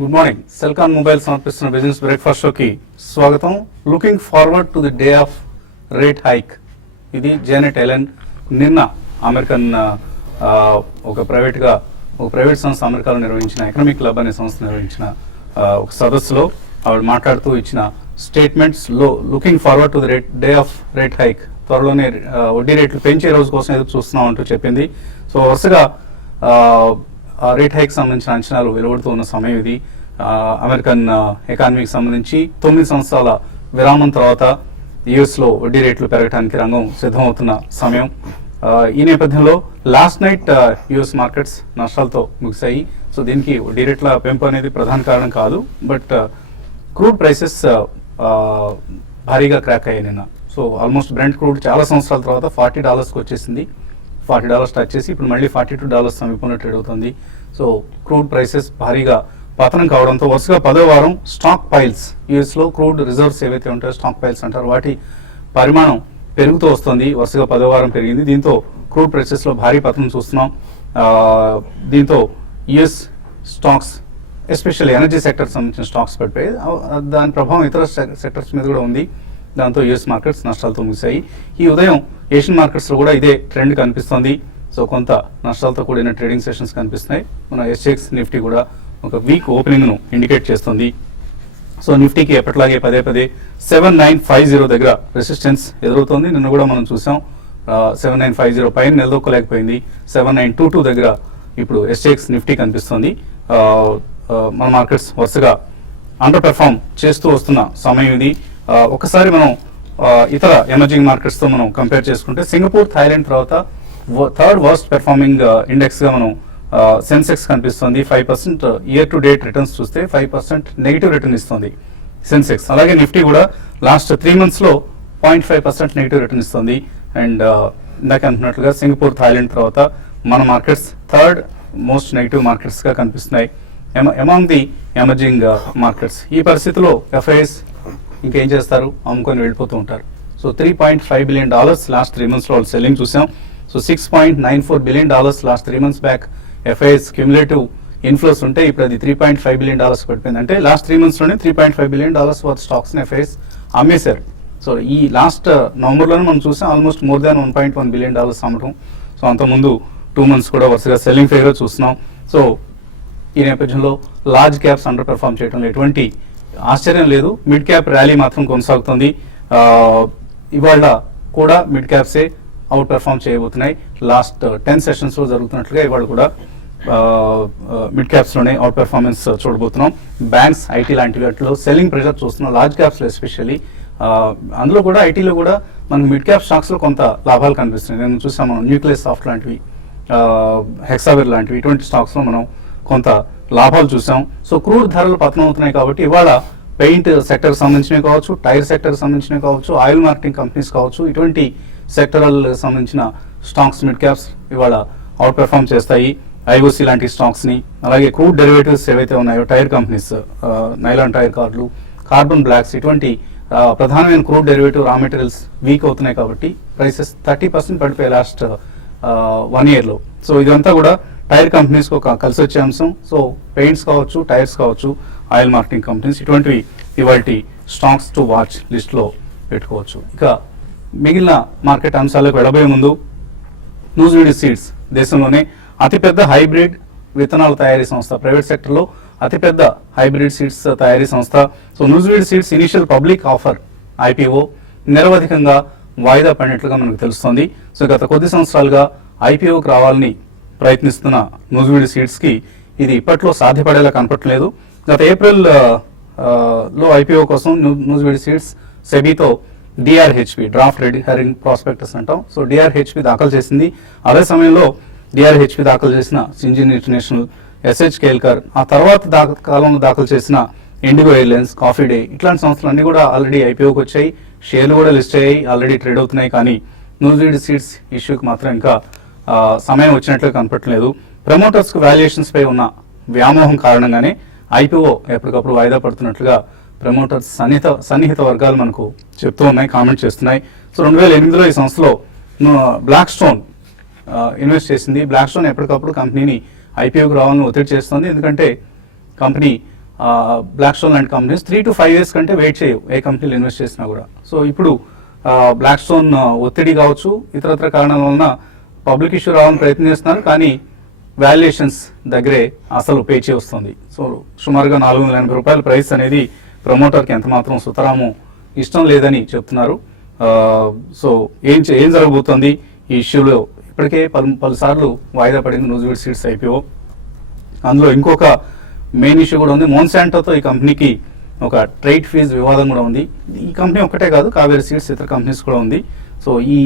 Good morning. Celkon mobile సమర్పిస్తున్న business breakfast షోకి స్వాగతం. Looking forward to the day of rate hike. ఇది Janet Yellen నిన్న American ఒక ప్రైవేట్ సంస్థ అమెరికాలో నిర్వహించిన ఎకనామిక్ క్లబ్ అనే సంస్థ నిర్వహించిన ఒక సదస్సులో ఆవిడ మాట్లాడుతూ ఇచ్చిన స్టేట్మెంట్స్ లో looking forward to the day of rate hike, త్వరలోనే వడ్డీ రేట్లు పెంచే రోజు కోసం ఎదురు చూస్తున్నాం అంటూ చెప్పింది. సో వరుసగా రేట్ హైక్ సంబంధించిన అంచనాలు వెలువడుతూ ఉన్న సమయం ఇది. అమెరికన్ ఎకానమీకి సంబంధించి 9 సంవత్సరాల విరామం తర్వాత యుఎస్లో వడ్డీ రేట్లు పెరగడానికి రంగం సిద్ధమవుతున్న సమయం. ఈ నేపథ్యంలో లాస్ట్ నైట్ యుఎస్ మార్కెట్స్ నష్టాలతో ముగిశాయి. సో దీనికి వడ్డీ రేట్ల పెంపు అనేది ప్రధాన కారణం కాదు, బట్ క్రూడ్ ప్రైసెస్ భారీగా క్రాక్ అయ్యాయి నిన్న. సో ఆల్మోస్ట్ బ్రెంట్ క్రూడ్ చాలా సంవత్సరాల తర్వాత $40కి వచ్చేసింది. $40 టచ్ చేసి ఇప్పుడు మళ్ళీ $42 సమీపంలో ట్రేడ్ అవుతుంది. సో క్రూడ్ ప్రైసెస్ భారీగా పతనం కావడంతో వరుసగా 10వ వారం స్టాక్ పైల్స్, యూఎస్లో క్రూడ్ రిజర్వ్స్ ఏవైతే ఉంటాయో స్టాక్ పైల్స్ అంటారు, వాటి పరిమాణం పెరుగుతూ వస్తుంది. వరుసగా 10వ వారం పెరిగింది. దీంతో క్రూడ్ ప్రైసెస్లో భారీ పతనం చూస్తున్నాం. దీంతో US stocks especially energy sector సంబంధించిన స్టాక్స్ పడిపోయి దాని ప్రభావం ఇతర సెక్టర్స్ మీద కూడా ఉంది. దాంతో యుఎస్ మార్కెట్స్ నష్టాలతో ముగిశాయి. ఈ ఉదయం ఏషియన్ మార్కెట్స్లో కూడా ఇదే ట్రెండ్ కనిపిస్తుంది. సో కొంత నష్టాలతో కూడిన ట్రేడింగ్ సెషన్స్ కనిపిస్తున్నాయి. మన ఎస్ఎక్స్ నిఫ్టీ కూడా ఒక వీక్ ఓపెనింగ్ను ఇండికేట్ చేస్తుంది. సో నిఫ్టీకి ఎప్పటిలాగే పదే 7950 దగ్గర రెసిస్టెన్స్ ఎదురవుతోంది. నిన్న కూడా మనం చూసాం 7950 పైన నిలదొక్కలేకపోయింది. 7922 దగ్గర ఇప్పుడు ఎస్ఎక్స్ నిఫ్టీ కనిపిస్తుంది. మన మార్కెట్స్ వరుసగా అండర్ పెర్ఫార్మ్ చేస్తూ వస్తున్న సమయం ఇది. ఒకసారి మనం ఇతర ఎమర్జింగ్ మార్కెట్స్తో మనం కంపేర్ చేసుకుంటే సింగపూర్, థాయిలాండ్ తర్వాత థర్డ్ వర్స్ట్ పెర్ఫార్మింగ్ ఇండెక్స్గా మనం సెన్సెక్స్ కనిపిస్తుంది. 5% ఇయర్ టు డేట్ రిటర్న్స్ చూస్తే 5% నెగిటివ్ రిటర్న్ ఇస్తుంది సెన్సెక్స్. అలాగే నిఫ్టీ కూడా లాస్ట్ 3 monthsలో 0.5% నెగిటివ్ రిటర్న్ ఇస్తుంది. అండ్ ఇందాక అంటున్నట్లుగా సింగపూర్, థాయిలాండ్ తర్వాత మన మార్కెట్స్ థర్డ్ మోస్ట్ నెగిటివ్ మార్కెట్స్గా కనిపిస్తున్నాయి అమాంగ్ ది ఎమర్జింగ్ మార్కెట్స్. ఈ పరిస్థితిలో ఎఫ్ఐఎస్ ఇంకేం చేస్తారు, అమ్ముకొని వెళ్ళిపోతూ ఉంటారు. సో $3.5 billion లాస్ట్ 3 monthsలో వాళ్ళు సెల్లింగ్ చూసాం. So $6.94 billion last 3 months back FIs cumulative inflows ఉంటే ఇప్పుడు అది $3.5 billion పడిపోయింది. అంటే లాస్ట్ 3 monthsలోనే $3.5 billion వర్త్ స్టాక్స్ని ఎఫ్ఐఎస్ అమ్మేశారు. సో ఈ లాస్ట్ నవంబర్లోనే మనం చూసాం ఆల్మోస్ట్ మోర్ దాన్ $1.1 billion అమ్మటం. సో అంతకుముందు 2 months కూడా వరుసగా సెల్లింగ్ ఫేర్గా చూస్తున్నాం. సో ఈ నేపథ్యంలో లార్జ్ క్యాప్స్ అండర్ పెర్ఫార్మ్ చేయడంలో ఎటువంటి ఆశ్చర్యం లేదు. మిడ్ క్యాప్ ర్యాలీ మాత్రం కొనసాగుతుంది. ఇవాళ కూడా మిడ్ క్యాప్సే అవుట్ పెర్ఫార్మ్ చేయబోతున్నాయి. లాస్ట్ 10 sessions జరుగుతున్నట్లుగా ఇవాళ కూడా మిడ్ క్యాప్స్లోనే అవుట్ పెర్ఫార్మెన్స్ చూడబోతున్నాం. బ్యాంక్స్, ఐటీ లాంటి వాటిలో సెల్లింగ్ ప్రెషర్ చూస్తున్నాం. లార్జ్ క్యాప్స్లో ఎస్పెషల్లీ అందులో కూడా ఐటీలో కూడా మనకు మిడ్ క్యాప్ స్టాక్స్లో కొంత లాభాలు కనిపిస్తున్నాయి. నేను చూసాం మనం న్యూక్లియస్ సాఫ్ట్ లాంటివి, హెక్సావేర్ లాంటివి, ఇటువంటి స్టాక్స్లో మనం కొంత లాభాలు చూసాం. సో క్రూడ్ ధరలు పతనం అవుతున్నాయి కాబట్టి ఇవాళ పెయింట్ సెక్టర్ సంబంధించినవి కావచ్చు, టైర్ సెక్టర్ సంబంధించినవి కావచ్చు, ఆయిల్ మార్కెటింగ్ కంపెనీస్ కావచ్చు, ఇటువంటి సెక్టరల్ సంబంధించిన స్టాక్స్ మిడ్ క్యాప్స్ ఇవాళ అవుట్ పెర్ఫార్మ్ చేస్తాయి. ఐఓసి లాంటి స్టాక్స్ని, అలాగే క్రూడ్ డెరివేటివ్స్ ఏవైతే ఉన్నాయో టైర్ కంపెనీస్, నైలాన్ టైర్ కార్లు, కార్బన్ బ్లాక్స్, ఇటువంటి ప్రధానమైన క్రూడ్ డెరివేటివ్ రా మెటీరియల్స్ వీక్ అవుతున్నాయి కాబట్టి ప్రైసెస్ 30% పడిపోయాయి లాస్ట్ 1 yearలో. సో ఇదంతా కూడా టైర్ కంపెనీస్కి ఒక కలిసి వచ్చే అంశం. సో పెయింట్స్ కావచ్చు, టైర్స్ కావచ్చు, ఆయిల్ మార్కెటింగ్ కంపెనీస్, ఇటువంటివి ఇవాల్టి స్టాక్స్ టు వాచ్ లిస్ట్లో పెట్టుకోవచ్చు. ఇక మిగిలిన మార్కెట్ అంశాలకు వెళ్ళబోయే ముందు నూజివీడు సీడ్స్ దేశంలోనే అతిపెద్ద హైబ్రిడ్ విత్తనాల తయారీ సంస్థ, ప్రైవేట్ సెక్టర్లో అతిపెద్ద హైబ్రిడ్ సీడ్స్ తయారీ సంస్థ. So Nuziveedu seeds initial public offer IPO నిరవధికంగా వాయిదా పడినట్లుగా మనకు తెలుస్తోంది. సో గత కొద్ది సంవత్సరాలుగా ఐపీఓకి రావాలని ప్రయత్నిస్తున్న నూజివీడు సీడ్స్కి ఇది ఇప్పట్లో సాధ్యపడేలా కనపట్లేదు. గత ఏప్రిల్ లో ఐపీఓ కోసం నూజివీడు సీడ్స్ సెబీతో DRHP, draft red herring prospectus అంటాం. సో డిఆర్హెచ్పి దాఖలు చేసింది. అదే సమయంలో డిఆర్హెచ్పి దాఖలు చేసిన సింజిన్ ఇంటర్నేషనల్, ఎస్హెచ్ కేల్కర్, ఆ తర్వాత కాలంలో దాఖలు చేసిన ఇండిగో ఎయిర్లైన్స్, కాఫీ డే, ఇట్లాంటి సంస్థలన్నీ కూడా ఆల్రెడీ ఐపీఓకి వచ్చాయి. షేర్లు కూడా లిస్ట్ అయ్యాయి, ఆల్రెడీ ట్రేడ్ అవుతున్నాయి. కానీ నూజివీడు సీడ్స్ ఇష్యూకి మాత్రం ఇంకా సమయం వచ్చినట్లు కనపట్లేదు. ప్రమోటర్స్కు వాల్యుయేషన్స్ పై ఉన్న వ్యామోహం కారణంగానే ఐపీఓ ఎప్పటికప్పుడు వాయిదా పడుతున్నట్లుగా ప్రమోటర్స్ సన్నిహిత వర్గాలు మనకు చెప్తూ ఉన్నాయి, కామెంట్ చేస్తున్నాయి. సో 2008లో ఈ సంస్థలో బ్లాక్ స్టోన్ ఇన్వెస్ట్ చేసింది. బ్లాక్ స్టోన్ ఎప్పటికప్పుడు కంపెనీని ఐపీఓకి రావాలని ఒత్తిడి చేస్తుంది. ఎందుకంటే కంపెనీ బ్లాక్ స్టోన్ లాంటి కంపెనీస్ 3 to 5 years కంటే వెయిట్ చేయవు ఏ కంపెనీలు ఇన్వెస్ట్ చేసినా కూడా. సో ఇప్పుడు బ్లాక్ స్టోన్ ఒత్తిడి కావచ్చు ఇతరత్ర కారణాల వలన పబ్లిక్ ఇష్యూ రావాలని ప్రయత్నం చేస్తున్నారు, కానీ వాల్యుయేషన్స్ దగ్గరే అసలు పే వస్తుంది. సో సుమారుగా 480 రూపాయల ప్రైస్ అనేది ప్రమోటర్కి ఎంత మాత్రం సుతరాము ఇష్టం లేదని చెప్తున్నారు. సో ఏం జరగబోతోంది ఈ ఇష్యూలో? ఇప్పటికే పలుసార్లు వాయిదా పడింది నూజివీడ్ సీడ్స్ IPO. అందులో ఇంకొక మెయిన్ ఇష్యూ కూడా ఉంది. మోన్సాంటోతో ఈ కంపెనీకి ఒక ట్రేడ్ ఫీజ్ వివాదం కూడా ఉంది. ఈ కంపెనీ ఒక్కటే కాదు, కావేరీ సీడ్స్ ఇతర కంపెనీస్ కూడా ఉంది. సో ఈ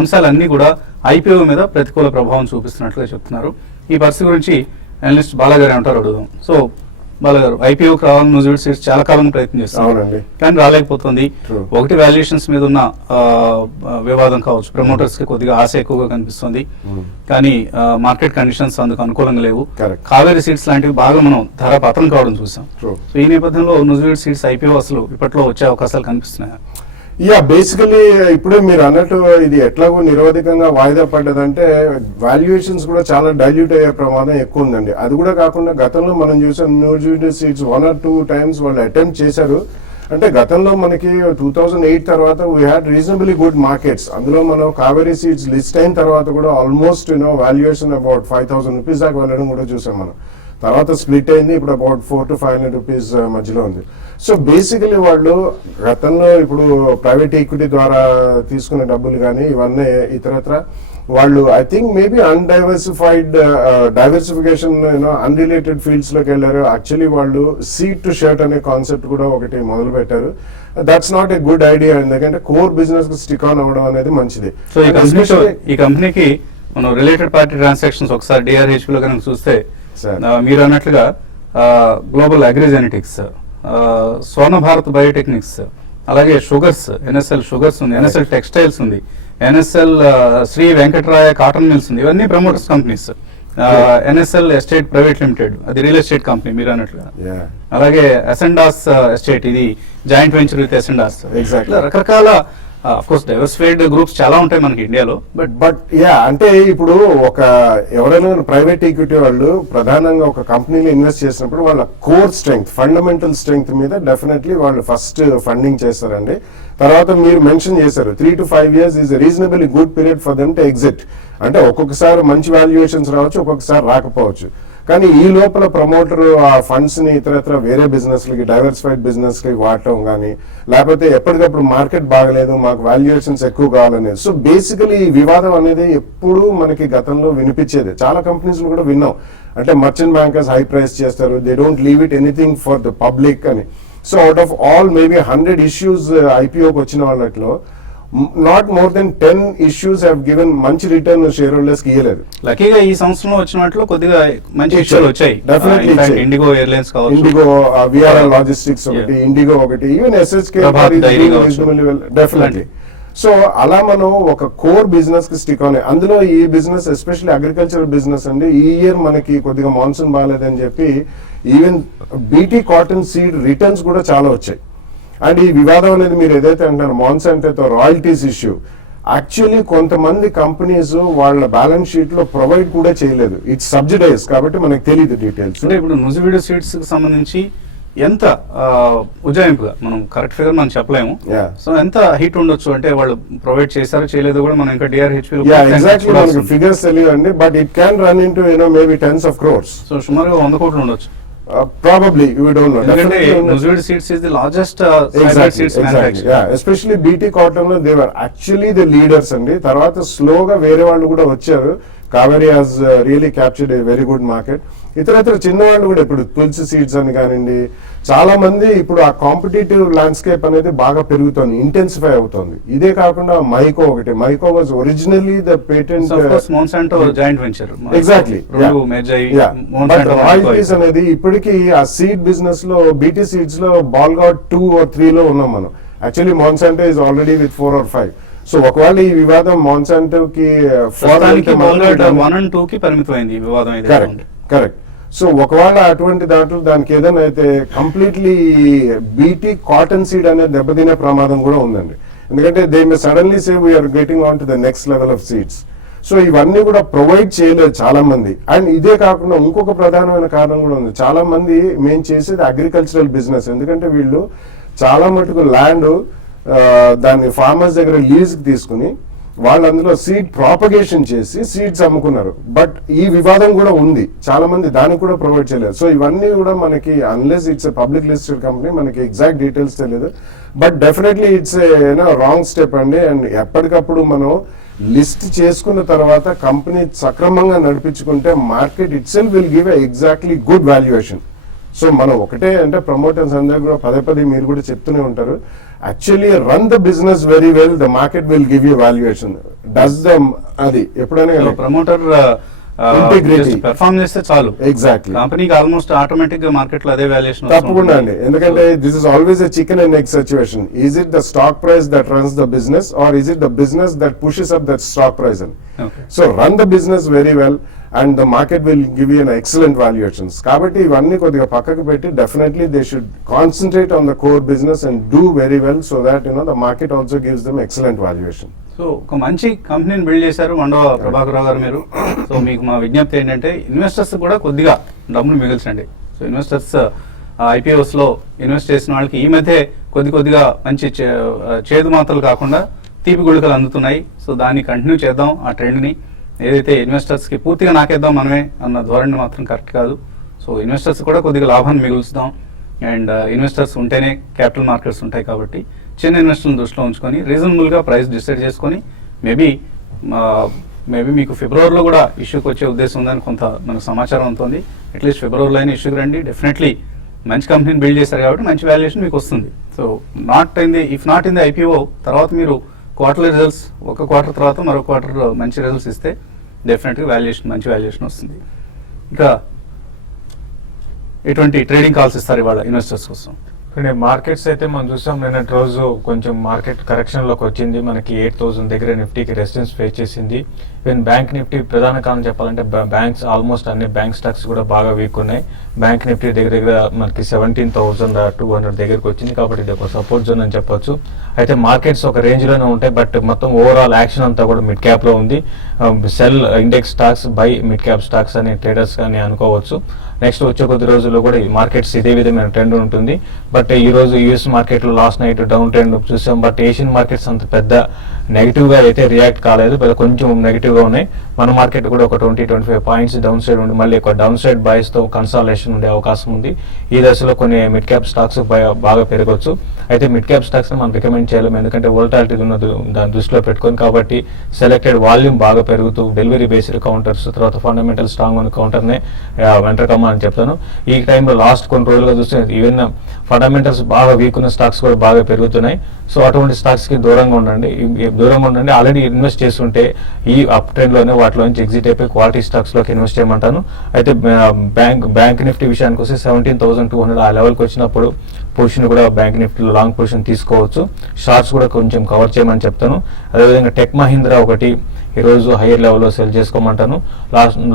అంశాలన్నీ కూడా IPO మీద ప్రతికూల ప్రభావం చూపిస్తున్నట్లుగా చెప్తున్నారు. ఈ పరిస్థితి గురించి అనలిస్ట్ బాలాగారు అంటారు అడుగుదాం. సో బాలాగారు, IPOకి రావాలని నూజివీడ్ సీడ్స్ చాలా కాలం ప్రయత్నం చేస్తున్నారు, కానీ రాలేకపోతుంది. ఒకటి వాల్యుయేషన్స్ మీద ఉన్న వివాదం కావచ్చు, ప్రమోటర్స్ కి కొద్దిగా ఆశ ఎక్కువగా కనిపిస్తుంది, కానీ మార్కెట్ కండిషన్స్ అందుకు అనుకూలంగా లేవు. కావేరీ సీడ్స్ లాంటివి బాగా మనం ధర పతనం కావడం చూసాం. సో ఈ నేపథ్యంలో నూజివీడ్ సీడ్స్ IPO అసలు ఇప్పట్లో వచ్చే అవకాశాలు కనిపిస్తున్నాయి. బేసికలీ ఇప్పుడే మీరు అన్నట్టు ఇది ఎట్లాగో నిరోధకంగా వాయిదా పడ్డదంటే వాల్యుయేషన్స్ కూడా చాలా డైల్యూట్ అయ్యే ప్రమాదం ఎక్కువ ఉందండి. అది కూడా కాకుండా గతంలో మనం చూసాం నూజివీడ్ సీడ్స్ 1 or 2 times వాళ్ళు అటెంప్ట్ చేశారు. అంటే గతంలో మనకి 2008 తర్వాత we had reasonably good markets. అందులో మనం కావేరీ సీడ్స్ లిస్ట్ అయిన తర్వాత కూడా ఆల్మోస్ట్ వాల్యుయేషన్ అబౌట్ 5,000 రూపీస్ దాకా వెళ్ళడం కూడా చూసాం మనం. తర్వాత స్ప్లిట్ అయింది, ఇప్పుడు అబౌట్ 400 to 500 రూపీస్ మధ్యలో ఉంది. సో బేసికలీ వాళ్ళు గతంలో ఇప్పుడు ప్రైవేట్ ఈక్విటీ ద్వారా తీసుకునే డబ్బులు కానీ ఇవన్నీ ఇతరత్ర వాళ్ళు I think maybe diversification unrelated fields లోకి వెళ్ళారు. యాక్చువల్లీ వాళ్ళు సీడ్ టు షర్ట్ అనే కాన్సెప్ట్ కూడా ఒకటి మొదలు పెట్టారు. That's not a good idea, ఎందుకంటే కోర్ బిజినెస్ కు స్టిక్ ఆన్ అవ్వడం అనేది మంచిది. సో ఈ కంపెనీకి మనం రిలేటెడ్ పార్టీ ట్రాన్సాక్షన్స్ ఒకసారి DRHP లో కనుక చూస్తే మీరు అన్నట్లుగా Global Agrigenetics, Swarna Bharat Biotechnics, అలాగే షుగర్స్, NSL షుగర్స్ ఉంది, NSL టెక్స్టైల్స్ ఉంది, NSL Shri Venkataraya cotton mills ఉంది. ఇవన్నీ promoters companies. NSL estate private limited, అది రియల్ ఎస్టేట్ కంపెనీ మీరు అన్నట్లుగా. అలాగే అసెండాస్ ఎస్టేట్, ఇది జాయింట్ వెంచర్ విత్ అసెండాస్. రకరకాల ఆఫ్ కోర్స్ డైవర్సిఫైడ్ గ్రూప్స్ చాలా ఉంటాయి మనకి ఇండియాలో. బట్ అంటే ఇప్పుడు ఒక ఎవరైనా ప్రైవేట్ ఈక్విటీ వాళ్ళు ప్రధానంగా ఒక కంపెనీలో ఇన్వెస్ట్ చేసినప్పుడు వాళ్ళ కోర్ స్ట్రెంగ్త్, ఫండమెంటల్ స్ట్రెంగ్త్ మీద డెఫినెట్లీ వాళ్ళు ఫస్ట్ ఫండింగ్ చేస్తారండి. తర్వాత మీరు మెన్షన్ చేశారు 3 to 5 years is reasonably good period for them to exit. అంటే ఒక్కొక్కసారి మంచి వాల్యుయేషన్స్ రావచ్చు, ఒక్కొక్కసారి రాకపోవచ్చు. కానీ ఈ లోపల ప్రమోటర్ ఆ ఫండ్స్ ని ఇతరత్ర వేరే బిజినెస్ లకి, డైవర్సిఫైడ్ బిజినెస్ కి వాడటం కానీ, లేకపోతే ఎప్పటికప్పుడు మార్కెట్ బాగలేదు మాకు వాల్యుయేషన్స్ ఎక్కువ కావాలనేది. సో బేసికలీ ఈ వివాదం అనేది ఎప్పుడు మనకి గతంలో వినిపించేది, చాలా కంపెనీస్ కూడా విన్నాం. అంటే మర్చెంట్ బ్యాంకర్స్ హై ప్రైస్ చేస్తారు, they don't leave it anything for the public అని. So out of all maybe 100 issues IPOకి వచ్చిన వాళ్ళట్లో not more than 10 issues have given మంచి రిటర్న్ షేర్ హోల్డర్స్ కి ఇవ్వలేదు. లక్కీగా ఈ సంవత్సరంలో వచ్చినట్లు కొద్దిగా మంచి ఇష్యూలు వచ్చాయి. ఇండిగో ఎయిర్లైన్స్ కావచ్చు, ఇండిగో, VRL లాజిస్టిక్స్ ఒకటి, ఇండిగో ఒకటి, ఈవెన్ SHK డెఫినెట్లీ. సో అలా మనం ఒక కోర్ బిజినెస్ కి స్టిక్ ఆన్. అందులో ఈ బిజినెస్ ఎస్పెషల్లీ అగ్రికల్చర్ బిజినెస్ అండి, ఈ ఇయర్ మనకి కొద్దిగా మాన్సూన్ బాగాలేదని చెప్పి even BT cotton seed returns కూడా చాలా వచ్చాయి. అండ్ ఈ వివాదం అనేది మీరు ఏదైతే అంటారో మాన్సాంటోతో రాయల్టీస్ ఇష్యూ, యాక్చువల్లీ కొంతమంది కంపెనీస్ వాళ్ళ బ్యాలెన్స్ షీట్ లో ప్రొవైడ్ కూడా చేయలేదు, ఇట్స్ సబ్సిడైజ్, కాబట్టి మనకు తెలియదు డీటెయిల్స్. అంటే ఇప్పుడు నూజివీడ్ సీడ్స్ కి సంబంధించి ఎంత ఉజ్జాయింపుగా మనం కరెక్ట్ ఫిగర్ మనం చెప్పలేము. సో ఎంత హీట్ ఉండొచ్చు అంటే వాళ్ళు ప్రొవైడ్ చేశారో చేయలేదో కూడా మనం ఇంకా DRHP ఫిగర్స్ తెలియదండి, but it can run into maybe tens of crores. So సుమారుగా 100 కోట్లు ఉండొచ్చు. Probably we don't know. Definitely Nuzweed Seeds is the largest seeds manufacturer. Yeah, especially BT cotton lo they were actually the leaders andi. Tarvata slow ga vere vallu kuda vacharu. Kaveri has really captured a very good market. ఇతర చిన్న వాళ్ళు కూడా ఇప్పుడు తులసి seeds అని కానివ్వండి, చాలా మంది ఇప్పుడు ఆ కాంపిటేటివ్ ల్యాండ్స్కేప్ అనేది బాగా పెరుగుతుంది, ఇంటెన్సిఫై అవుతుంది. ఇదే కాకుండా మైకో ఒకటి, Mahyco was originally the patent joint venture. Exactly. Royalties అనేది ఇప్పటికీ ఆ సీడ్ బిజినెస్ లో BT సీడ్స్ లో బాల్గాట్ 2 or 3 లో ఉన్నాం మనం. Actually Monsanto is already with 4 or 5. So ఒకవేళ ఈ వివాదం మాన్సాంటోకి 1 and 2 కి పరిమితమైంది ఈ వివాదం. కరెక్ట్. సో ఒకవేళ అటువంటి దాంట్లో దానికి ఏదైనా అయితే కంప్లీట్లీ BT కాటన్ సీడ్ అనేది దెబ్బతినే ప్రమాదం కూడా ఉందండి. ఎందుకంటే they may suddenly say we are getting on to the next level of seeds. So ఇవన్నీ కూడా ప్రొవైడ్ చేయలేదు చాలా మంది. అండ్ ఇదే కాకుండా ఇంకొక ప్రధానమైన కారణం కూడా ఉంది. చాలా మంది మేము చేసేది అగ్రికల్చరల్ బిజినెస్, ఎందుకంటే వీళ్ళు చాలా మటుకు ల్యాండ్ దాన్ని ఫార్మర్స్ దగ్గర లీజ్ తీసుకుని వాళ్ళు అందులో సీడ్ ప్రాపగేషన్ చేసి సీడ్స్ అమ్ముకున్నారు. బట్ ఈ వివాదం కూడా ఉంది, చాలా మంది దానికి కూడా ప్రొవైడ్ చేయలేదు. సో ఇవన్నీ కూడా మనకి unless it's public listed company మనకి ఎగ్జాక్ట్ డీటెయిల్స్ తెలియదు. But definitely it's wrong step అండి. అండ్ ఎప్పటికప్పుడు మనం లిస్ట్ చేసుకున్న తర్వాత కంపెనీ సక్రమంగా నడిపించుకుంటే market itself will give exactly good valuation. So మనం ఒకటే అంటే ప్రమోటర్స్ అందరూ కూడా పదే మీరు కూడా చెప్తూనే ఉంటారు, actually run the business very well, the market will give you valuation. Does the అది ఎప్పుడైనా ప్రమోటర్ ఇంటిగ్రిటీ పెర్ఫార్మ్ చేస్తే చాలు, ఎగ్జాక్ట్లీ కంపెనీకి ఆల్మోస్ట్ ఆటోమేటిక్ గా మార్కెట్ లో అదే వాల్యుయేషన్ తప్పకుండా అండి. ఎందుకంటే this is always a chicken and egg situation. Is it the stock price that runs the business or is it the business that pushes up that stock price అని. So run the business very well and the market will give you an excellent valuations. కాబట్టి ఇవన్నీ కొద్దిగా పక్కకు పెట్టి definitely they should concentrate on the core business and do very well so that the market also gives them excellent valuation. So ఒక మంచి కంపెనీని build చేశారు మండవ ప్రభాకర్ రావు గారు మీరు. సో మీకు మా విజ్ఞప్తి ఏంటంటే ఇన్వెస్టర్స్ కూడా కొద్దిగా డబ్బులు మిగిల్చండి. సో ఇన్వెస్టర్స్ ఐపీఓస్ లో ఇన్వెస్ట్ చేసిన వాళ్ళకి ఈ మధ్య కొద్దిగా మంచి చేదు మాత్రలు కాకుండా తీపి గుళికలు అందుతున్నాయి. సో దాన్ని కంటిన్యూ చేద్దాం, ఆ ట్రెండ్ని. ఏదైతే ఇన్వెస్టర్స్ కి పూర్తిగా నాకేద్దాం మనమే అన్న ధోరణి మాత్రం కరెక్ట్ కాదు. సో ఇన్వెస్టర్స్ కూడా కొద్దిగా లాభాన్ని మిగుల్చుదాం. అండ్ ఇన్వెస్టర్స్ ఉంటేనే క్యాపిటల్ మార్కెట్స్ ఉంటాయి కాబట్టి చిన్న ఇన్వెస్టర్లను దృష్టిలో ఉంచుకొని రీజనబుల్గా ప్రైస్ డిసైడ్ చేసుకొని మేబీ మీకు ఫిబ్రవరిలో కూడా ఇష్యూకి వచ్చే ఉద్దేశం ఉందని కొంత మనకు సమాచారం ఉంటుంది. అట్లీస్ట్ ఫిబ్రవరిలో అయినా ఇష్యూకి రండి. డెఫినెట్లీ మంచి కంపెనీని బిల్డ్ చేశారు కాబట్టి మంచి వాల్యుయేషన్ మీకు వస్తుంది. So if not in the IPO తర్వాత మీరు క్వార్టర్లీ రిజల్ట్స్ ఒక క్వార్టర్ తర్వాత మరో క్వార్టర్ మంచి రిజల్ట్స్ ఇస్తే డెఫినెట్గా మంచి వాల్యుయేషన్ వస్తుంది. ఇంకా ఎటువంటి ట్రేడింగ్ కాల్స్ ఇస్తారు ఇవాళ ఇన్వెస్టర్స్ కోసం? మార్కెట్స్ అయితే మనం చూసాం, నిన్నటి రోజు కొంచెం మార్కెట్ కరెక్షన్ లోకి వచ్చింది. మనకి 8,000 దగ్గర నిఫ్టీకి రెసిస్టెన్స్ ఫేస్ చేసింది. ఈవెన్ బ్యాంక్ నిఫ్టీ ప్రధాన కారణం చెప్పాలంటే బ్యాంక్స్ ఆల్మోస్ట్ అన్ని బ్యాంక్ స్టాక్స్ కూడా బాగా వీక్ ఉన్నాయి. బ్యాంక్ నిఫ్టీ దగ్గర మనకి 17,200 దగ్గరకు వచ్చింది. కాబట్టి ఇది ఒక సపోర్ట్ జోన్ అని చెప్పొచ్చు. అయితే మార్కెట్స్ ఒక రేంజ్ లోనే ఉంటాయి, బట్ మొత్తం ఓవరాల్ యాక్షన్ అంతా కూడా మిడ్ క్యాప్ లో ఉంది. Cell index stocks, by mid cap stocks అని ట్రేడర్స్ కానీ అనుకోవచ్చు. నెక్స్ట్ వచ్చే కొద్ది రోజుల్లో కూడా ఈ మార్కెట్స్ ఇదే విధమైన ట్రెండ్ ఉంటుంది. బట్ ఈ రోజు యూఎస్ మార్కెట్ లో లాస్ట్ నైట్ డౌన్ ట్రెండ్ చూసాం. బట్ ఏషియన్ మార్కెట్స్ అంత పెద్ద నెగిటివ్ గా అయితే రియాక్ట్ కాలేదు, కొంచెం నెగిటివ్ గా ఉన్నాయి. మన మార్కెట్ కూడా ఒక 20-25 పాయింట్స్ డౌన్ సైడ్ ఉండి మళ్ళీ ఒక డౌన్ సైడ్ బైస్ తో కన్సాలేషన్ ఉండే అవకాశం ఉంది. ఈ దశలో కొన్ని మిడ్ క్యాప్ స్టాక్స్ బాగా పెరగవచ్చు. అయితే మిడ్ క్యాప్ స్టాక్స్ మనం రికమెండ్ చేయలేము, ఎందుకంటే వోల్టాలిటీ ఉన్న దాని దృష్టిలో పెట్టుకొని. కాబట్టి సెలెక్టెడ్ వాల్యూమ్ బాగా పెరుగుతూ డెలివరీ బేస్డ్ కౌంటర్స్, తర్వాత ఫండమెంటల్ స్ట్రాంగ్ ఉన్న కౌంటర్నే వెంటర్ కమ్మని చెప్తాను. ఈ టైంలో లాస్ట్ కొన్ని రోజులుగా చూస్తే ఈవెన్ ఫండమెంటల్స్ బాగా వీక్ ఉన్న స్టాక్స్ కూడా బాగా పెరుగుతున్నాయి. సో అటువంటి స్టాక్స్ కి దూరంగా ఉండండి. ఆల్రెడీ ఇన్వెస్ట్ చేస్తుంటే ఈ అప్ ట్రెండ్ లోనే వాటిలో నుంచి ఎగ్జిట్ అయిపోయి క్వాలిటీ స్టాక్స్ లోకి ఇన్వెస్ట్ చేయమంటాను. అయితే బ్యాంక్ నిఫ్టీ విషయానికి వస్తే 17,200 ఆ లెవెల్కి వచ్చినప్పుడు పొజిషన్ కూడా బ్యాంక్ నిఫ్టీలో లాంగ్ పొజిషన్ తీసుకోవచ్చు. షార్ట్స్ కూడా కొంచెం కవర్ చేయమని చెప్తాను. అదేవిధంగా టెక్ మహీంద్రా ఒకటి ఈరోజు హైయర్ లెవెల్లో సెల్ చేసుకోమంటాను.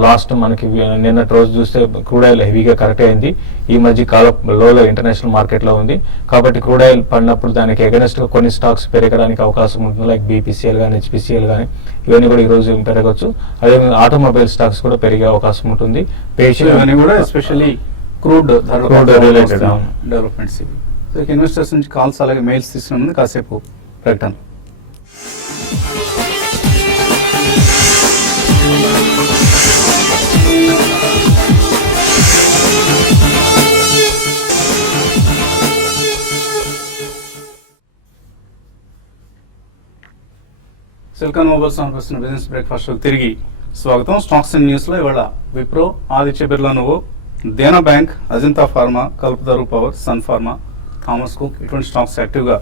లాస్ట్ మనకి నిన్నటి రోజు చూస్తే క్రూడ్ ఆయిల్ హెవీగా కరెక్ట్ అయింది. ఈ మధ్య కాలం లోలో ఇంటర్నేషనల్ మార్కెట్లో ఉంది. కాబట్టి క్రూడ్ ఆయిల్ పడినప్పుడు దానికి ఎగనెస్ట్ గా కొన్ని స్టాక్స్ పెరగడానికి అవకాశం ఉంటుంది, లైక్ బీపీసీఎల్ కానీ హెచ్పీసీఎల్ కానీ ఇవన్నీ కూడా ఈ రోజు పెరగచ్చు. అదేవిధంగా ఆటోమొబైల్ స్టాక్స్ కూడా పెరిగే అవకాశం ఉంటుంది. ఇవన్నీ కూడా especially crude related developments. Investors నుంచి కాల్స్ అలాగే మెయిల్స్ తీసుకునే ముందు కాసేపు ప్రకటన. సిలికాన్ మొబైల్స్ సమర్పిస్తున్న బిజినెస్ బ్రేక్ఫాస్ట్ తిరిగి స్వాగతం. స్టాక్స్ అండ్ న్యూస్ లో ఇవాళ Wipro, Aditya Birla Nuvo, Dena Bank, Ajanta Pharma, Kalpataru Power, Sun Pharma, Thomas Cook ఇటువంటి స్టాక్స్ యాక్టివ్ గా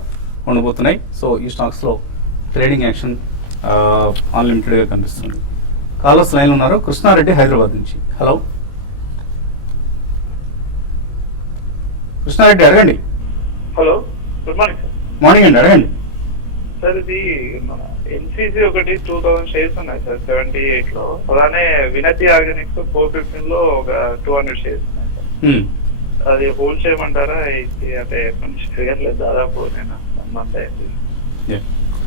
ఉండబోతున్నాయి. సో ఈ స్టాక్స్ లో ట్రేడింగ్ యాక్షన్ అన్లిమిటెడ్ గా కనిపిస్తుంది. కాలర్స్ లైన్ ఉన్నారు. కృష్ణారెడ్డి హైదరాబాద్ నుంచి. హలో కృష్ణారెడ్డి, అడగండి. Hello, good morning sir. Morning అండి, అడగండి. సార్ ఇది మన ఎన్సీసీ ఒకటి 2000 షేర్స్ ఉన్నాయి సార్ 78 లో. అలానే వినతి ఆర్గానిక్స్ 415 లో ఒక 200 షేర్స్ ఉన్నాయి సార్. అది హోల్డ్ చేయమంటారా? అంటే కొంచెం తిరగట్లేదు, దాదాపు నేను 1 మంత్ అయింది.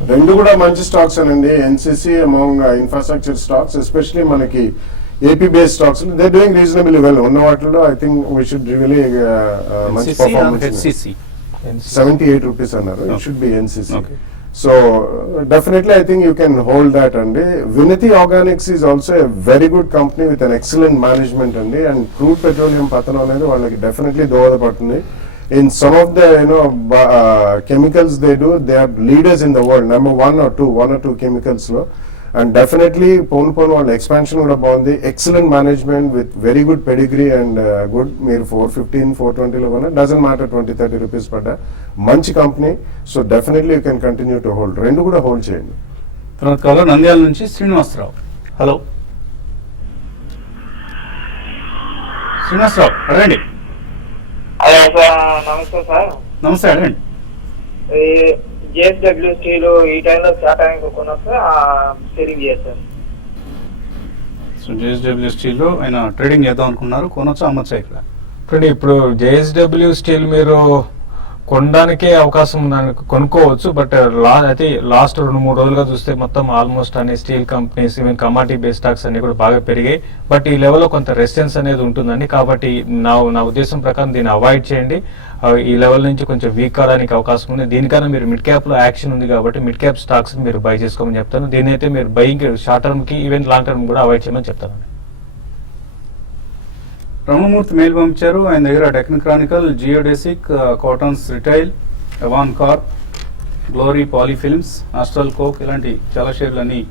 రెండు కూడా మంచి స్టాక్స్ అండి. NCC among infrastructure stocks, especially మనకి AP based stocks they doing reasonable well. ఉన్న వాటిలో I think we should really మంచి NCC or performance. HCC? 78 rupees అన్నారు. It Okay. should be NCC. Okay. So definitely I think you can hold that అండి. Vinati Organics is also a very good company with an excellent management అండి, and crude petroleum పతనం అనేది వాళ్ళకి definitely దోహదపడుతుంది. In some of the chemicals they do, they are leaders in the world, number one or two chemicals లో. And definitely పోను వాళ్ళ expansion కూడా బాగుంది. Excellent management with very good pedigree and good. మీరు 415, 420 కొన్నా డజంట్ మ్యాటర్, 20-30 రూపీస్ పడ్డా మంచి company. So definitely you can continue to hold. రెండు కూడా హోల్డ్ చేయండి. తర్వాత కాలం నంద్యాల నుంచి శ్రీనివాసరావు. హలో శ్రీనివాసరావు, అడగండి. హలో సార్, నమస్తే సార్. నమస్తే, అడగండి. ఈ జేఎస్డబ్ల్యూ స్టీల్ ఈ టైంలో స్టార్ట్ కొన్నా సార్, సెల్లింగ్ చేస్తారు. సో జేఎస్డబ్ల్యూ స్టీల్లో ఆయన ట్రేడింగ్ చేద్దాం అనుకున్నారు, కొనొచ్చా అమ్మచ్చా ఇక్కడ? చూడండి, ఇప్పుడు జేఎస్డబ్ల్యూ స్టీల్ మీరు కొనడానికే అవకాశం ఉందని కొనుక్కోవచ్చు. బట్ అయితే లాస్ట్ 2-3 రోజులుగా చూస్తే మొత్తం ఆల్మోస్ట్ అన్ని steel companies, even commodity base stocks అన్ని కూడా బాగా పెరిగాయి. బట్ ఈ లెవెల్లో కొంత రెసిస్టెన్స్ అనేది ఉంటుందండి. కాబట్టి నా ఉద్దేశం ప్రకారం దీన్ని అవాయిడ్ చేయండి. ఈ లెవెల్ నుంచి కొంచెం వీక్ కావడానికి అవకాశం ఉంది. దీనికన్నా మీరు మిడ్ క్యాప్ లో యాక్షన్ ఉంది కాబట్టి మిడ్ క్యాప్ స్టాక్స్ మీరు బై చేసుకోమని చెప్తాను. దీని అయితే మీరు బయింగ్ షార్ట్ టర్మ్ కి ఈవెన్ లాంగ్ టర్మ్ కూడా అవాయిడ్ చేయమని చెప్తాను. రమణమూర్తి మెయిల్ పంపించారు. ఆయన దగ్గర టెక్నిక్ క్రానికల్, జియోడెసిక్, కాటన్స్ రిటైల్, ఎవాన్ కార్ప్, గ్లోరీ పాలీఫిల్మ్స్, ఆస్ట్రల్ కోక్ ఇలాంటి చాలా షేర్లు అన్ని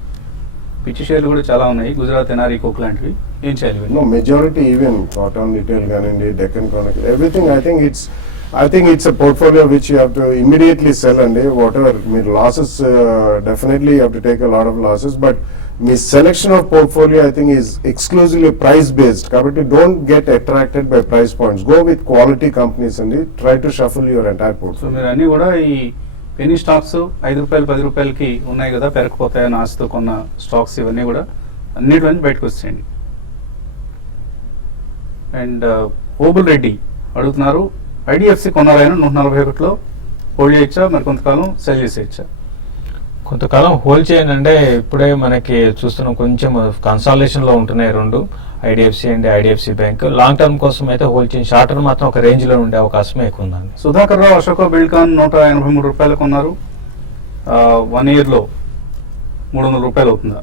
పిచ్చి షేర్లు కూడా చాలా ఉన్నాయి. గుజరాత్ ఎన్ఆర్ఈ కోక్ లాంటివి. ఏం చేయాలి? No, majority even cotton retail కానివ్వండి, Deccan Chronicle, everything I think it's a portfolio which you have to immediately sell అండి. whatever మీరు losses, definitely you have to take a lot of losses, but me selection of portfolio I think is exclusively price based. కాబట్టి don't get attracted by price points. Go with quality companies అండి. try to shuffle your entire so portfolio. మీరు అన్ని కూడా ఈ penny stocks 5 రూపాయలు 10 రూపాయలకి ఉన్నాయి కదా, పెరగపోతాయని ఆశతో కొన్న స్టాక్స్ ఇవన్నీ కూడా అన్నిటిలోంచి బయటకు వచ్చేయండి. అండ్ ఓబుల్ రెడ్డి అడుగుతున్నారు, ఐడిఎఫ్సి కొన్నారైనా 141లో హోల్డ్ చేయొచ్చా, మరి కొంతకాలం సెల్ చేసేయచ్చా? కొంతకాలం హోల్డ్ చేయండి. అంటే ఇప్పుడే మనకి చూస్తున్నాం కొంచెం కన్సాలిడేషన్ లో ఉంటున్నాయి రెండు, IDFC and IDFC bank. Long term కోసం అయితే హోల్డ్ చేయండి. షార్ట్ టర్మ్ మాత్రం ఒక రేంజ్ లో ఉండే అవకాశం ఎక్కువ ఉందండి. సుధాకర్ రావు అశోక బిల్డ్కాన్ 183 రూపాయలు కొన్నారు. 1 year లో 300 రూపాయలు అవుతుందా?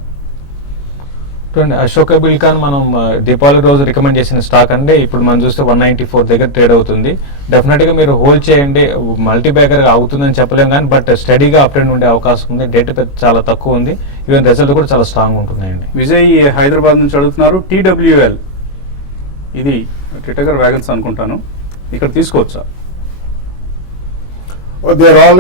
చూడండి, అశోక బిల్కాన్ మనం దీపావళి రోజు రికమెండ్ చేసిన స్టాక్ అంటే ఇప్పుడు మనం చూస్తే 194 దగ్గర ట్రేడ్ అవుతుంది. డెఫినెట్ గా మీరు హోల్డ్ చేయండి. మల్టీ బ్యాగర్ అవుతుందని చెప్పలేం కానీ బట్ స్టడీగా అప్ ట్రెండ్ ఉండే అవకాశం ఉంది. డేట్ చాలా తక్కువ ఉంది. ఈవెన్ రిజల్ట్ కూడా చాలా స్ట్రాంగ్ ఉంటున్నాయండి. విజయ్ హైదరాబాద్ నుంచి అడుగుతున్నారు, టీడబ్ల్యూఎల్ ఇది టిటగర్ వ్యాగన్స్ అనుకుంటాను, ఇక్కడ తీసుకోవచ్చా? They are all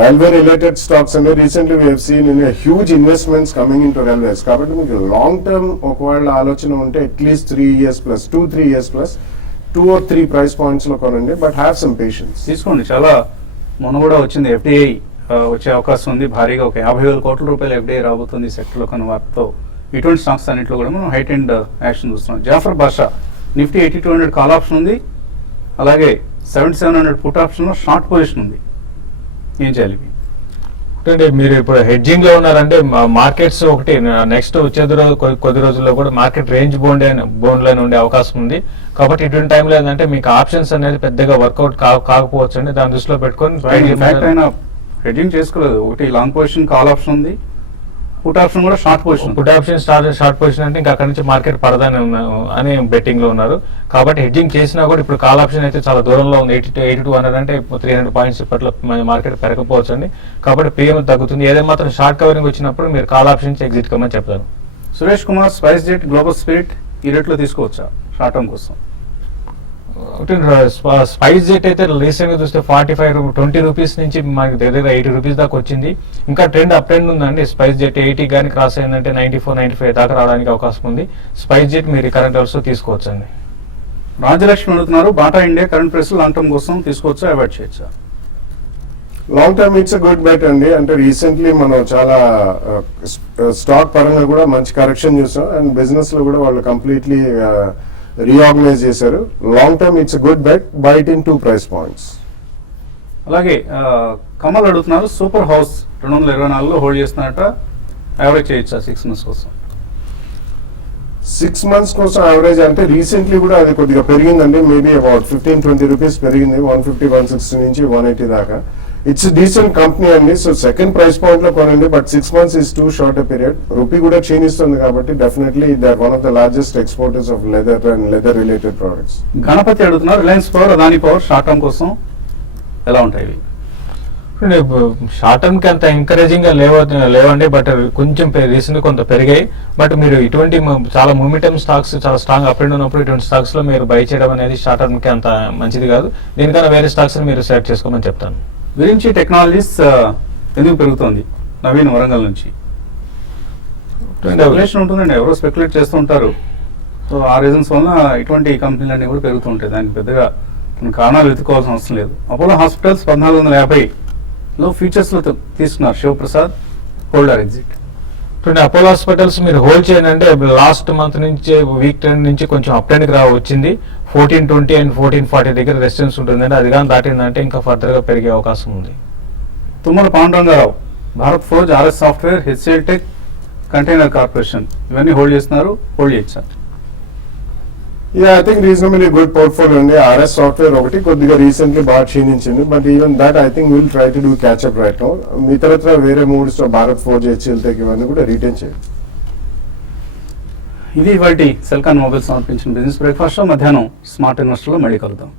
railway related stocks and recently we have seen huge investments coming into railways. కాబట్టి మీకు లాంగ్ టర్మ్ ఒకవేళ ఆలోచన ఉంటే at least 3 years plus 2-3 years plus 2 or 3 price points లో కొనండి, బట్ హ్యావ్ సమ్ పేషెన్స్. తీసుకోండి. చాలా మొన్న కూడా వచ్చింది ఎఫ్డిఐ వచ్చే అవకాశం ఉంది భారీగా. ఒక 50,000 కోట్ల రూపాయలు ఎఫ్డిఐ రాబోతుంది ఈ సెక్టర్లో కొన్ని వాటితో. ఇటువంటి స్టాక్స్ అన్నింటిలో కూడా మనం హైట్ అండ్ యాక్షన్ చూస్తున్నాం. జాఫర్ బాషా నిఫ్టీ 8200 కాల్ ఆప్షన్ ఉంది, అలాగే 7700 పుట్ ఆప్షన్లో షార్ట్ పొజిషన్ ఉంది. ఏం చేయాలి? అంటే మీరు ఇప్పుడు హెడ్జింగ్ లో ఉన్నారంటే మార్కెట్స్ ఒకటి నెక్స్ట్ వచ్చే కొద్ది రోజుల్లో కూడా మార్కెట్ రేంజ్ బోన్ లైన్ ఉండే అవకాశం ఉంది. కాబట్టి ఇటువంటి టైంలో ఏంటంటే మీకు ఆప్షన్స్ అనేది పెద్దగా వర్కౌట్ కాకపోవచ్చు అండి. దాని దృష్టిలో పెట్టుకొని ఆయన హెడ్జింగ్ చేసుకోలేదు. ఒకటి లాంగ్ పొజిషన్ కాల్ ఆప్షన్ ఉంది, పుట్ ఆప్షన్ కూడా short position. Put option short position అంటే ఇంకా అక్కడ నుంచి మార్కెట్ పడదని అని బెట్టింగ్ లో ఉన్నారు. కాబట్టి హెడ్జింగ్ చేసినా కూడా ఇప్పుడు కాల్ ఆప్షన్ అయితే చాలా దూరంలో ఉంది. 80-100 అంటే 300 పాయింట్స్ ఇప్పట్లో మార్కెట్ పెరగకపోవచ్చు అండి. కాబట్టి పిఎం తగ్గుతుంది. ఏదైనా మాత్రం షార్ట్ కవరింగ్ వచ్చినప్పుడు మీరు కాల్ ఆప్షన్ నుంచి ఎగ్జిట్ కమ్మని చెప్తాను. Suresh Kumar, spice jet, global spirit ఈ రేట్లో తీసుకోవచ్చా షార్ట్ టర్మ్ కోసం? స్పైస్ జెట్ అయితే రీసెంట్ గా చూస్తే 20 రూపీస్ నుంచి మనకి దగ్గర 80 రూపీస్ దాకా వచ్చింది. ఇంకా ట్రెండ్ అప్ ట్రెండ్ ఉందండి. స్పైస్ జెట్ 80 కానీ క్రాస్ అయిందంటే 94-95 దాకా రావడానికి అవకాశం ఉంది. స్పైస్ జెట్ మీరు కరెంట్ లెవెల్స్ తీసుకోవచ్చండి. రాజలక్ష్మి అడుగుతున్నారు, Bata India current price long term కోసం తీసుకోవచ్చా, అవాయిడ్ చేయొచ్చా? Long term it's a good bet అండి. అంటే రీసెంట్లీ మనం చాలా స్టాక్ పరంగా కూడా మంచి కరెక్షన్ చూసాం అండ్ బిజినెస్ లో కూడా వాళ్ళు కంప్లీట్లీ రీఆర్గనైజ్ చేశారు. Long term it's a good bet, buy it in 2 price points. అలాగే కమల్ అడుగుతున్నారు సూపర్ హౌస్ 224లో హోల్డ్ చేస్తున్నట్ట యావరేజ్ చేయొచ్చా 6 months కోసం? 6 months కోసం యావరేజ్ అంటే రీసెంట్లీ కూడా అది కొద్దిగా పెరిగిందండి, మేబీ అబౌట్ 15-20 రూపీస్ పెరిగింది, 150-160 నుంచి 180 దాకా. ఇట్స్ డీసెంట్ కంపెనీ అండి. సో సెకండ్ ప్రైస్ పాయింట్ లో కొనండి, but 6 months is too short period. Rupee కూడా క్షీణిస్తుంది కాబట్టి definitely they are one of the largest exporters of leather and leather related products. Ganapathi అడుగుతున్నారు Reliance Power, Adani Power short term కోసం ఎలా ఉంటాయి ఇవి? షార్ట్ టర్మ్ కి అంత ఎంకరేజింగ్ గా లేవండి, బట్ కొంచెం రీసెంట్ కొంత పెరిగాయి. బట్ మీరు ఇటువంటి చాలా మూమెంటమ్ స్టాక్స్ చాలా స్ట్రాంగ్ అప్ అండ్ ఉన్నప్పుడు ఇటువంటి స్టాక్స్ లో మీరు బై చేయడం అనేది షార్ట్ టర్మ్ కి అంత మంచిది కాదు. దీనికన్నా వేరే స్టాక్స్ మీరు సెలెక్ట్ చేసుకోమని చెప్తాను. విరించి టెక్నాలజీస్ ఎందుకు పెరుగుతోంది? నవీన్ వరంగల్ నుంచి. స్పెక్యులేషన్ ఉంటుందండి, ఎవరో స్పెక్యులేట్ చేస్తూ ఉంటారు. సో ఆ రీజన్స్ వల్ల ఇటువంటి కంపెనీలన్నీ కూడా పెరుగుతూ ఉంటాయి. దానికి పెద్దగా కొన్ని కారణాలు వెతుక్కోవాల్సిన అవసరం లేదు. అపోలో హాస్పిటల్స్ 1450లో ఫ్యూచర్స్ లో తీసుకున్నారు Shivaprasad, hold or exit. Apollo Hospitals మీరు హోల్డ్ చేయండి అంటే లాస్ట్ మంత్ నుంచి వీక్ ట్రెండ్ నుంచి కొంచెం అప్ ట్రెండ్ వచ్చింది. 1420 అండ్ 1440 దగ్గర రెసిస్టెన్స్ ఉంటుందండి. అది కానీ దాటిందంటే ఇంకా ఫర్దర్ గా పెరిగే అవకాశం ఉంది. Tummala Pandurangarao, Bharat Forge, RS Software, HCL Tech, Container Corporation ఇవన్నీ హోల్డ్ చేస్తున్నారు, హోల్డ్ చేయొచ్చా? Yeah, I think reasonably good portfolio అండి. ఆర్ఎస్ సాఫ్ట్వేర్ ఒకటి కొద్దిగా రీసెంట్లీ బాగా క్షీణించింది, but even that I think will try to do catch up right now. ఇతరత్ర వేరే మూడు భారత్ ఫోర్జ్, హెచ్సిఎల్ టెక్ ఇవన్నీ కూడా రిటైన్ చేయండి. ఇది ఇవాల్టి సెల్కాన్ మొబైల్స్ సమర్పించిన బిజినెస్ బ్రేక్ఫాస్ట్. మధ్యాహ్నం స్మార్ట్ ఇన్వెస్టర్లో మళ్ళీ కలుద్దాం.